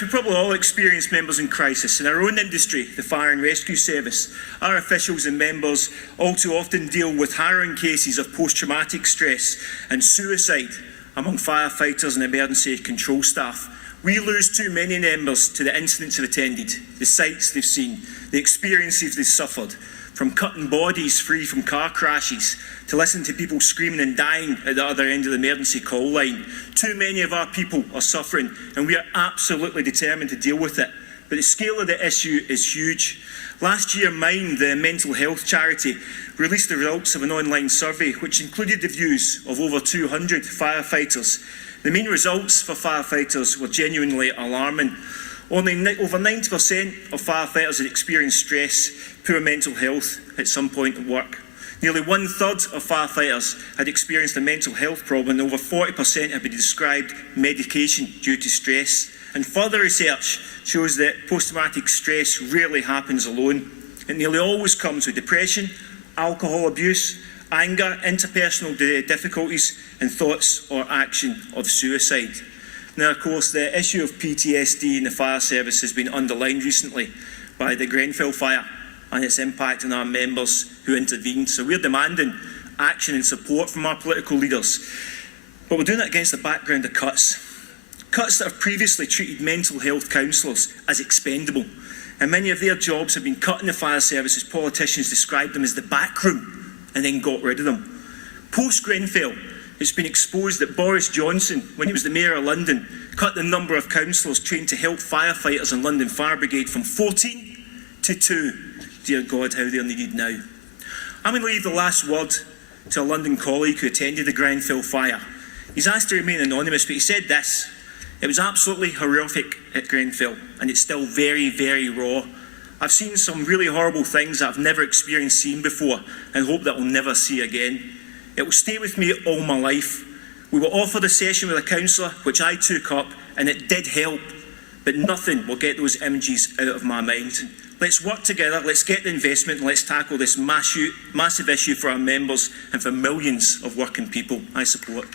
We probably all experience members in crisis. In our own industry, the Fire and Rescue Service, our officials and members all too often deal with harrowing cases of post-traumatic stress and suicide among firefighters and emergency control staff. We lose too many members to the incidents they've attended, the sights they've seen, the experiences they've suffered, from cutting bodies free from car crashes to listening to people screaming and dying at the other end of the emergency call line. Too many of our people are suffering, and we are absolutely determined to deal with it. But the scale of the issue is huge. Last year, Mind, the mental health charity, released the results of an online survey which included the views of over 200 firefighters. The main results for firefighters were genuinely alarming. Over 90% of firefighters had experienced stress, poor mental health at some point at work. Nearly 1/3 of firefighters had experienced a mental health problem, and over 40% had been prescribed medication due to stress. And further research shows that post-traumatic stress rarely happens alone. It nearly always comes with depression, alcohol abuse, anger, interpersonal difficulties, and thoughts or action of suicide. Now, of course, the issue of PTSD in the fire service has been underlined recently by the Grenfell fire and its impact on our members who intervened. So we're demanding action and support from our political leaders. But we're doing it against the background of cuts. Cuts that have previously treated mental health counsellors as expendable. And many of their jobs have been cut in the fire service as politicians described them as the back room and then got rid of them. Post-Grenfell, it's been exposed that Boris Johnson, when he was the Mayor of London, cut the number of counsellors trained to help firefighters in London Fire Brigade from 14 to 2. Dear God, how they're needed now. I'm going to leave the last word to a London colleague who attended the Grenfell fire. He's asked to remain anonymous, but he said this: "It was absolutely horrific at Grenfell, and it's still very, very raw. I've seen some really horrible things that I've never seen before, and hope that I'll never see again. It will stay with me all my life. We were offered a session with a counsellor, which I took up, and it did help, but nothing will get those images out of my mind. Let's work together, let's get the investment, and let's tackle this massive issue for our members and for millions of working people." I support.